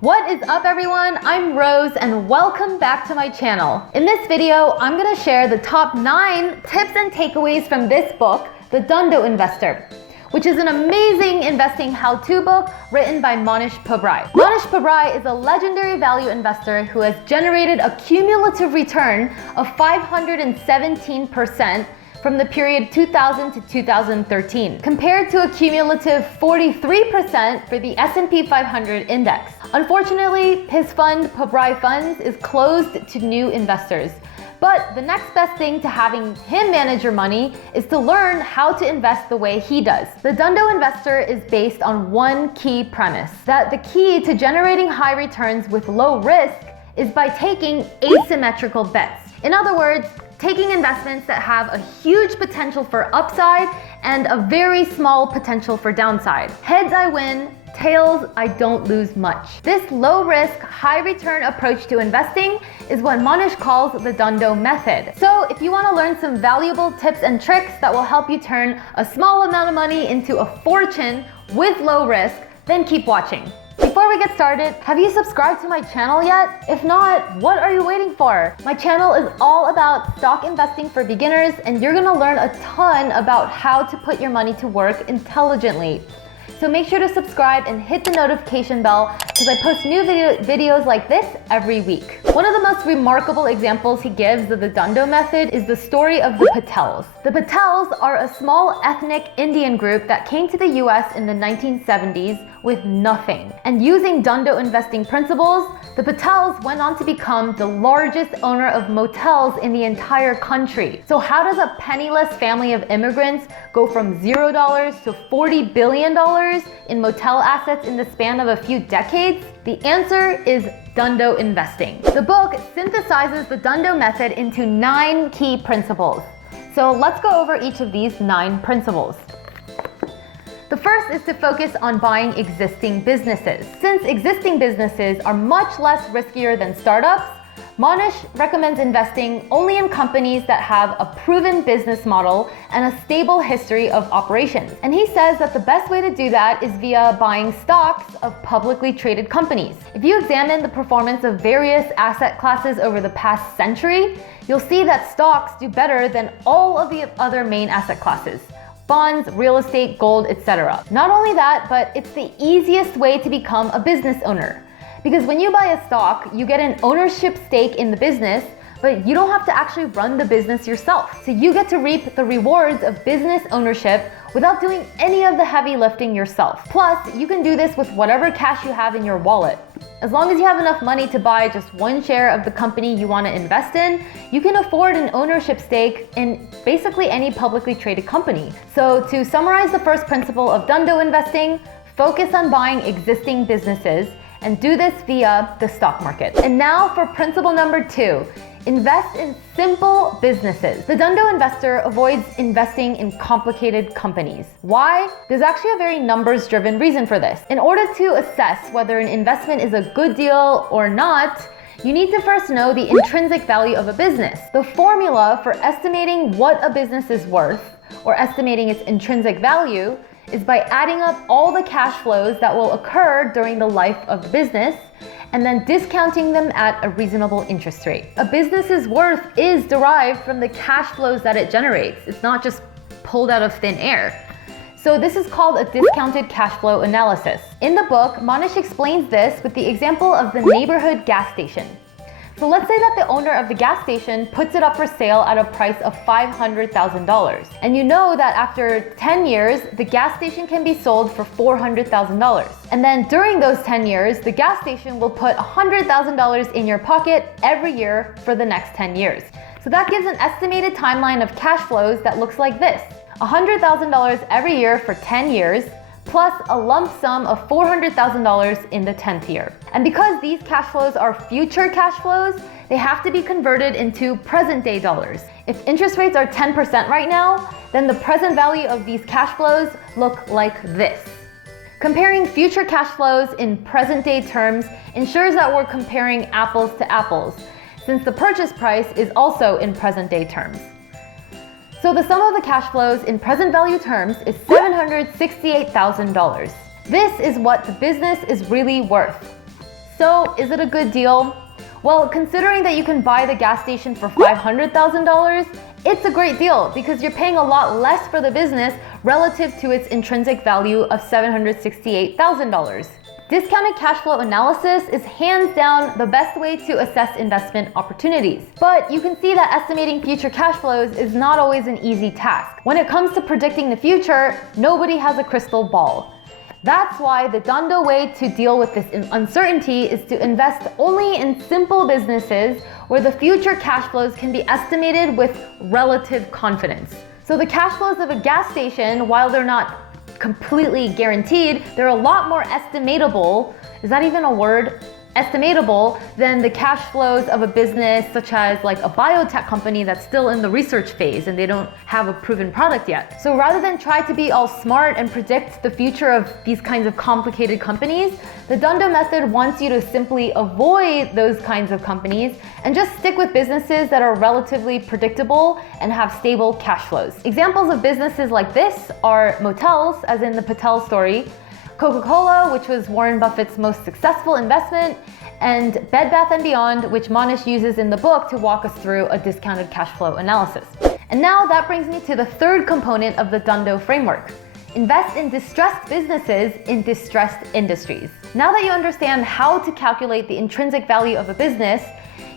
What is up everyone? I'm Rose and welcome back to my channel. In this video, I'm going to share the top 9 tips and takeaways from this book, The Dhandho Investor, which is an amazing investing how-to book written by Mohnish Pabrai. Mohnish Pabrai is a legendary value investor who has generated a cumulative return of 517% from the period 2000 to 2013, compared to a cumulative 43% for the S&P 500 index. Unfortunately, his fund, Pabrai Funds, is closed to new investors. But the next best thing to having him manage your money is to learn how to invest the way he does. The Dhandho Investor is based on one key premise, that the key to generating high returns with low risk is by taking asymmetrical bets. In other words, taking investments that have a huge potential for upside and a very small potential for downside. Heads I win, tails I don't lose much. This low risk, high return approach to investing is what Mohnish calls the Dhandho method. So if you want to learn some valuable tips and tricks that will help you turn a small amount of money into a fortune with low risk, then keep watching. Before we get started, have you subscribed to my channel yet? If not, what are you waiting for? My channel is all about stock investing for beginners, and you're gonna learn a ton about how to put your money to work intelligently. So make sure to subscribe and hit the notification bell because I post new videos like this every week. One of the most remarkable examples he gives of the Dhandho method is the story of the Patels. The Patels are a small ethnic Indian group that came to the US in the 1970s with nothing. And using Dhandho investing principles, the Patels went on to become the largest owner of motels in the entire country. So how does a penniless family of immigrants go from $0 to $40 billion in motel assets in the span of a few decades? The answer is Dhandho investing. The book synthesizes the Dhandho method into 9 key principles. So let's go over each of these 9 principles. The first is to focus on buying existing businesses. Since existing businesses are much less riskier than startups, Mohnish recommends investing only in companies that have a proven business model and a stable history of operations. And he says that the best way to do that is via buying stocks of publicly traded companies. If you examine the performance of various asset classes over the past century, you'll see that stocks do better than all of the other main asset classes: bonds, real estate, gold, etc. Not only that, but it's the easiest way to become a business owner. Because when you buy a stock, you get an ownership stake in the business, but you don't have to actually run the business yourself. So you get to reap the rewards of business ownership without doing any of the heavy lifting yourself. Plus, you can do this with whatever cash you have in your wallet. As long as you have enough money to buy just one share of the company you want to invest in, you can afford an ownership stake in basically any publicly traded company. So to summarize the first principle of Dhandho investing, focus on buying existing businesses and do this via the stock market. And now for principle number 2. Invest in simple businesses. The Dhandho investor avoids investing in complicated companies. Why? There's actually a very numbers-driven reason for this. In order to assess whether an investment is a good deal or not, you need to first know the intrinsic value of a business. The formula for estimating what a business is worth, or estimating its intrinsic value, is by adding up all the cash flows that will occur during the life of the business and then discounting them at a reasonable interest rate. A business's worth is derived from the cash flows that it generates. It's not just pulled out of thin air. So this is called a discounted cash flow analysis. In the book, Mohnish explains this with the example of the neighborhood gas station. So let's say that the owner of the gas station puts it up for sale at a price of $500,000. And you know that after 10 years, the gas station can be sold for $400,000. And then during those 10 years, the gas station will put $100,000 in your pocket every year for the next 10 years. So that gives an estimated timeline of cash flows that looks like this: $100,000 every year for 10 years, plus a lump sum of $400,000 in the 10th year. And because these cash flows are future cash flows, they have to be converted into present day dollars. If interest rates are 10% right now, then the present value of these cash flows look like this. Comparing future cash flows in present day terms ensures that we're comparing apples to apples, since the purchase price is also in present day terms. So the sum of the cash flows in present value terms is $768,000. This is what the business is really worth. So is it a good deal? Well, considering that you can buy the gas station for $500,000, it's a great deal because you're paying a lot less for the business relative to its intrinsic value of $768,000. Discounted cash flow analysis is hands down the best way to assess investment opportunities. But you can see that estimating future cash flows is not always an easy task. When it comes to predicting the future, nobody has a crystal ball. That's why the Dhandho way to deal with this uncertainty is to invest only in simple businesses where the future cash flows can be estimated with relative confidence. So the cash flows of a gas station, while they're not completely guaranteed, they're a lot more estimatable, is that even a word? Estimatable than the cash flows of a business such as like a biotech company that's still in the research phase and they don't have a proven product yet. So rather than try to be all smart and predict the future of these kinds of complicated companies, the Dhandho method wants you to simply avoid those kinds of companies and just stick with businesses that are relatively predictable and have stable cash flows. Examples of businesses like this are motels, as in the Patel story, Coca-Cola, which was Warren Buffett's most successful investment, and Bed Bath & Beyond, which Mohnish uses in the book to walk us through a discounted cash flow analysis. And now that brings me to the third component of the Dhandho framework. Invest in distressed businesses in distressed industries. Now that you understand how to calculate the intrinsic value of a business,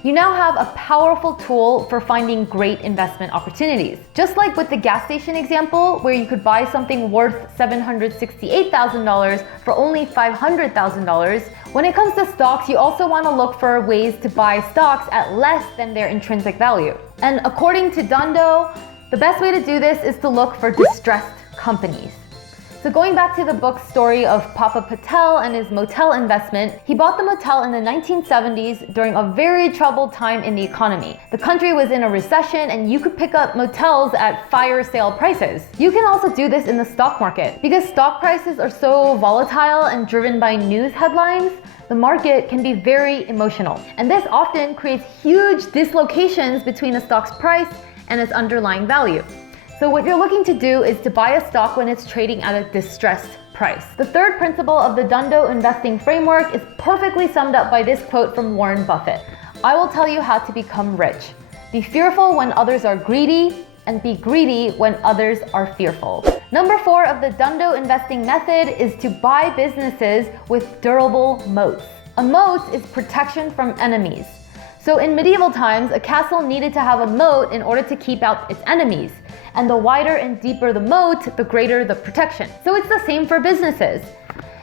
you now have a powerful tool for finding great investment opportunities. Just like with the gas station example, where you could buy something worth $768,000 for only $500,000, when it comes to stocks, you also want to look for ways to buy stocks at less than their intrinsic value. And according to Dhandho, the best way to do this is to look for distressed companies. So going back to the book's story of Papa Patel and his motel investment, he bought the motel in the 1970s during a very troubled time in the economy. The country was in a recession and you could pick up motels at fire sale prices. You can also do this in the stock market. Because stock prices are so volatile and driven by news headlines, the market can be very emotional. And this often creates huge dislocations between a stock's price and its underlying value. So what you're looking to do is to buy a stock when it's trading at a distressed price. The third principle of the Dhandho investing framework is perfectly summed up by this quote from Warren Buffett. I will tell you how to become rich. Be fearful when others are greedy, and be greedy when others are fearful. Number 4 of the Dhandho investing method is to buy businesses with durable moats. A moat is protection from enemies. So in medieval times, a castle needed to have a moat in order to keep out its enemies. And the wider and deeper the moat, the greater the protection. So it's the same for businesses.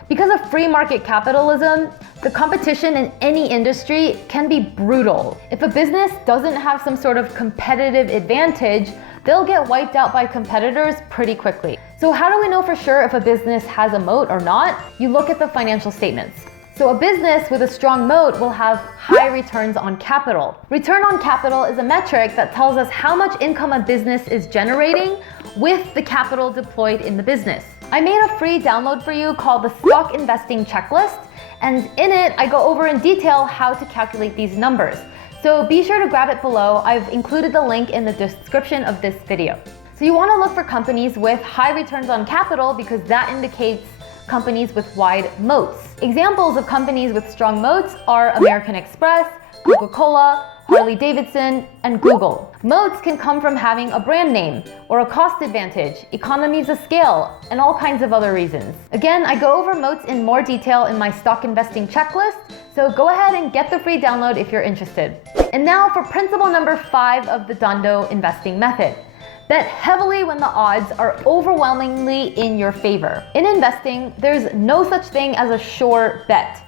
Because of free market capitalism, the competition in any industry can be brutal. If a business doesn't have some sort of competitive advantage, they'll get wiped out by competitors pretty quickly. So how do we know for sure if a business has a moat or not? You look at the financial statements. So a business with a strong moat will have high returns on capital. Return on capital is a metric that tells us how much income a business is generating with the capital deployed in the business. I made a free download for you called the Stock Investing Checklist, and in it I go over in detail how to calculate these numbers. So be sure to grab it below. I've included the link in the description of this video. So you want to look for companies with high returns on capital because that indicates companies with wide moats. Examples of companies with strong moats are American Express, Coca-Cola, Harley-Davidson, and Google. Moats can come from having a brand name or a cost advantage, economies of scale, and all kinds of other reasons. Again, I go over moats in more detail in my stock investing checklist, so go ahead and get the free download if you're interested. And now for principle number 5 of the Dhandho investing method. Bet heavily when the odds are overwhelmingly in your favor. In investing, there's no such thing as a sure bet.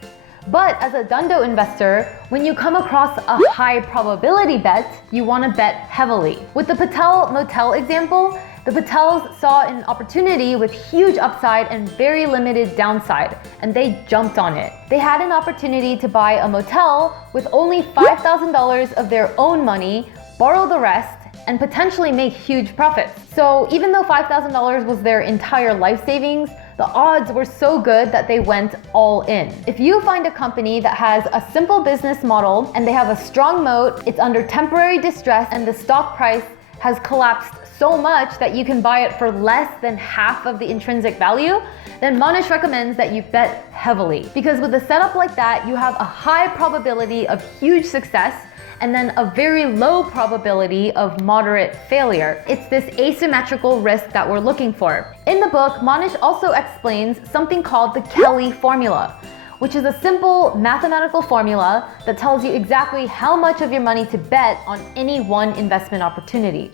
But as a Dhandho investor, when you come across a high probability bet, you want to bet heavily. With the Patel motel example, the Patels saw an opportunity with huge upside and very limited downside, and they jumped on it. They had an opportunity to buy a motel with only $5,000 of their own money, borrow the rest, and potentially make huge profits. So even though $5,000 was their entire life savings, the odds were so good that they went all in. If you find a company that has a simple business model and they have a strong moat, it's under temporary distress, and the stock price has collapsed so much that you can buy it for less than half of the intrinsic value, then Mohnish recommends that you bet heavily. Because with a setup like that, you have a high probability of huge success and then a very low probability of moderate failure. It's this asymmetrical risk that we're looking for. In the book, Mohnish also explains something called the Kelly formula, which is a simple mathematical formula that tells you exactly how much of your money to bet on any one investment opportunity.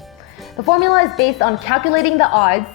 The formula is based on calculating the odds,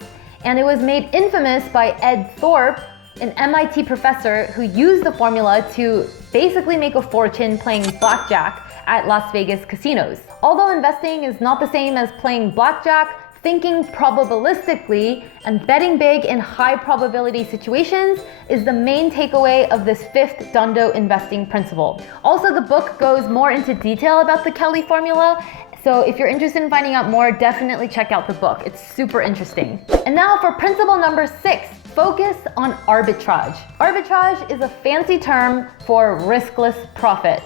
and it was made infamous by Ed Thorpe, an MIT professor who used the formula to basically make a fortune playing blackjack at Las Vegas casinos. Although investing is not the same as playing blackjack, thinking probabilistically and betting big in high probability situations is the main takeaway of this fifth Dhandho investing principle. Also, the book goes more into detail about the Kelly formula, so if you're interested in finding out more, definitely check out the book. It's super interesting. And now for principle number 6, focus on arbitrage. Arbitrage is a fancy term for riskless profit.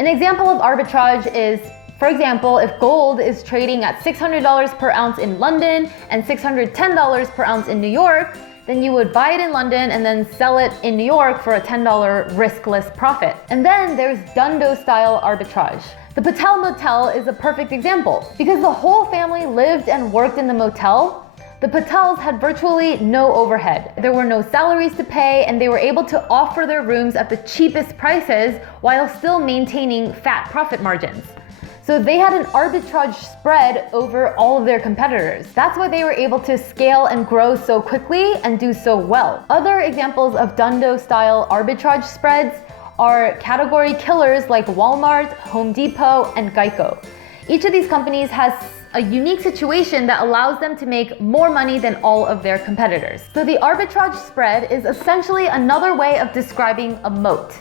An example of arbitrage is, for example, if gold is trading at $600 per ounce in London and $610 per ounce in New York, then you would buy it in London and then sell it in New York for a $10 riskless profit. And then there's Dhandho style arbitrage. The Patel Motel is a perfect example. Because the whole family lived and worked in the motel, the Patels had virtually no overhead. There were no salaries to pay, and they were able to offer their rooms at the cheapest prices while still maintaining fat profit margins. So they had an arbitrage spread over all of their competitors. That's why they were able to scale and grow so quickly and do so well. Other examples of Dhandho-style arbitrage spreads are category killers like Walmart, Home Depot, and Geico. Each of these companies has a unique situation that allows them to make more money than all of their competitors. So the arbitrage spread is essentially another way of describing a moat.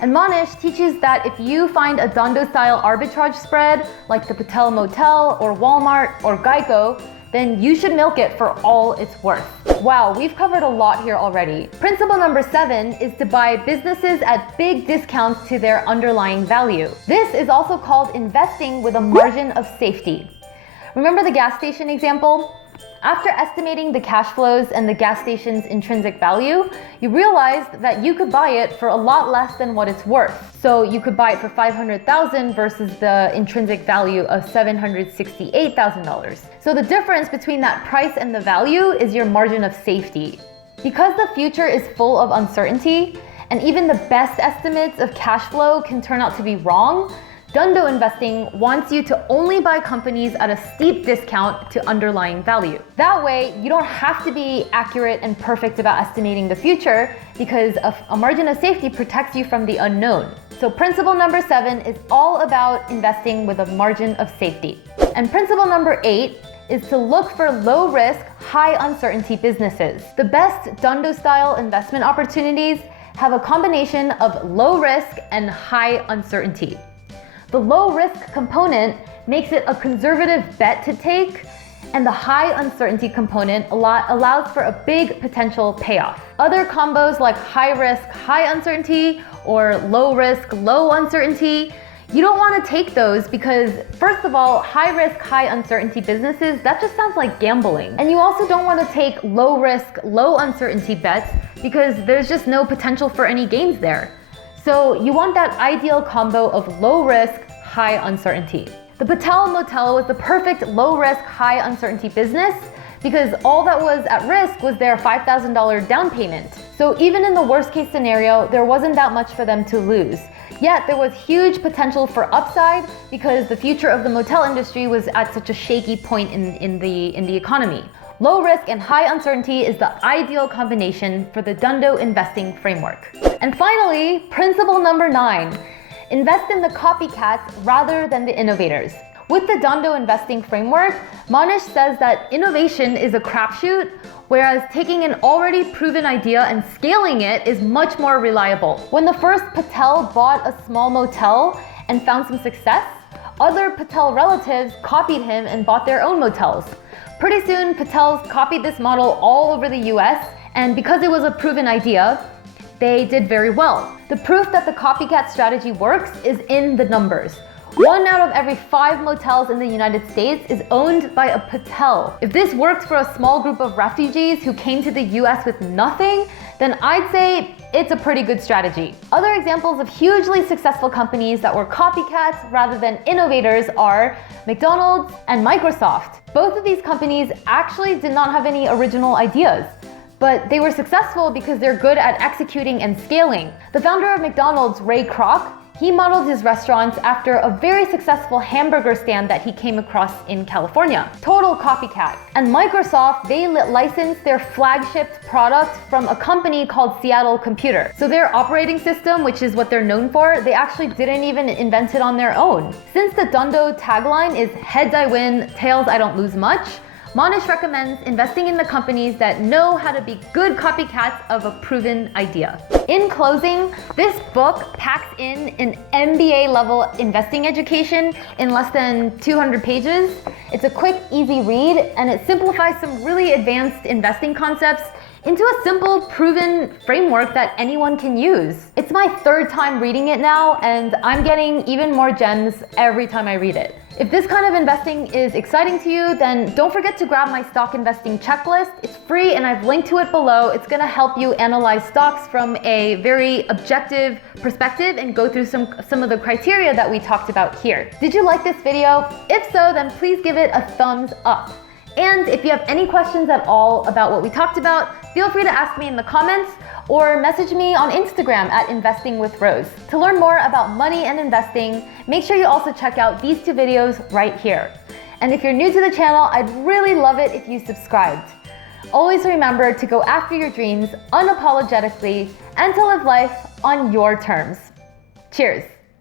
And Mohnish teaches that if you find a Dhandho-style arbitrage spread, like the Patel Motel or Walmart or Geico, then you should milk it for all it's worth. Wow, we've covered a lot here already. Principle number 7 is to buy businesses at big discounts to their underlying value. This is also called investing with a margin of safety. Remember the gas station example? After estimating the cash flows and the gas station's intrinsic value, you realized that you could buy it for a lot less than what it's worth. So you could buy it for $500,000 versus the intrinsic value of $768,000. So the difference between that price and the value is your margin of safety. Because the future is full of uncertainty, and even the best estimates of cash flow can turn out to be wrong, Dhandho Investing wants you to only buy companies at a steep discount to underlying value. That way, you don't have to be accurate and perfect about estimating the future because a margin of safety protects you from the unknown. So principle number 7 is all about investing with a margin of safety. And principle number 8 is to look for low-risk, high-uncertainty businesses. The best Dhandho-style investment opportunities have a combination of low risk and high uncertainty. The low risk component makes it a conservative bet to take, and the high uncertainty component allows for a big potential payoff. Other combos like high risk, high uncertainty, or low risk, low uncertainty, you don't want to take those because, first of all, high risk, high uncertainty businesses, that just sounds like gambling. And you also don't want to take low risk, low uncertainty bets because there's just no potential for any gains there. So you want that ideal combo of low risk, high uncertainty. The Patel Motel was the perfect low risk, high uncertainty business because all that was at risk was their $5,000 down payment. So even in the worst case scenario, there wasn't that much for them to lose. Yet there was huge potential for upside because the future of the motel industry was at such a shaky point in the economy. Low risk and high uncertainty is the ideal combination for the Dhandho investing framework. And finally, principle number 9, invest in the copycats rather than the innovators. With the Dhandho investing framework, Mohnish says that innovation is a crapshoot, whereas taking an already proven idea and scaling it is much more reliable. When the first Patel bought a small motel and found some success, other Patel relatives copied him and bought their own motels. Pretty soon, Patels copied this model all over the US, and because it was a proven idea, they did very well. The proof that the copycat strategy works is in the numbers. 1 out of every 5 motels in the United States is owned by a Patel. If this worked for a small group of refugees who came to the US with nothing, then I'd say it's a pretty good strategy. Other examples of hugely successful companies that were copycats rather than innovators are McDonald's and Microsoft. Both of these companies actually did not have any original ideas, but they were successful because they're good at executing and scaling. The founder of McDonald's, Ray Kroc, he modeled his restaurants after a very successful hamburger stand that he came across in California. Total copycat. And Microsoft, they licensed their flagship product from a company called Seattle Computer. So their operating system, which is what they're known for, they actually didn't even invent it on their own. Since the Dhandho tagline is heads I win, tails I don't lose much, Mohnish recommends investing in the companies that know how to be good copycats of a proven idea. In closing, this book packs in an MBA-level investing education in less than 200 pages. It's a quick, easy read, and it simplifies some really advanced investing concepts into a simple, proven framework that anyone can use. It's my 3rd time reading it now, and I'm getting even more gems every time I read it. If this kind of investing is exciting to you, then don't forget to grab my stock investing checklist. It's free and I've linked to it below. It's gonna help you analyze stocks from a very objective perspective and go through some of the criteria that we talked about here. Did you like this video? If so, then please give it a thumbs up. And if you have any questions at all about what we talked about, feel free to ask me in the comments or message me on Instagram at Investing with Rose. To learn more about money and investing, make sure you also check out these 2 videos right here. And if you're new to the channel, I'd really love it if you subscribed. Always remember to go after your dreams unapologetically and to live life on your terms. Cheers.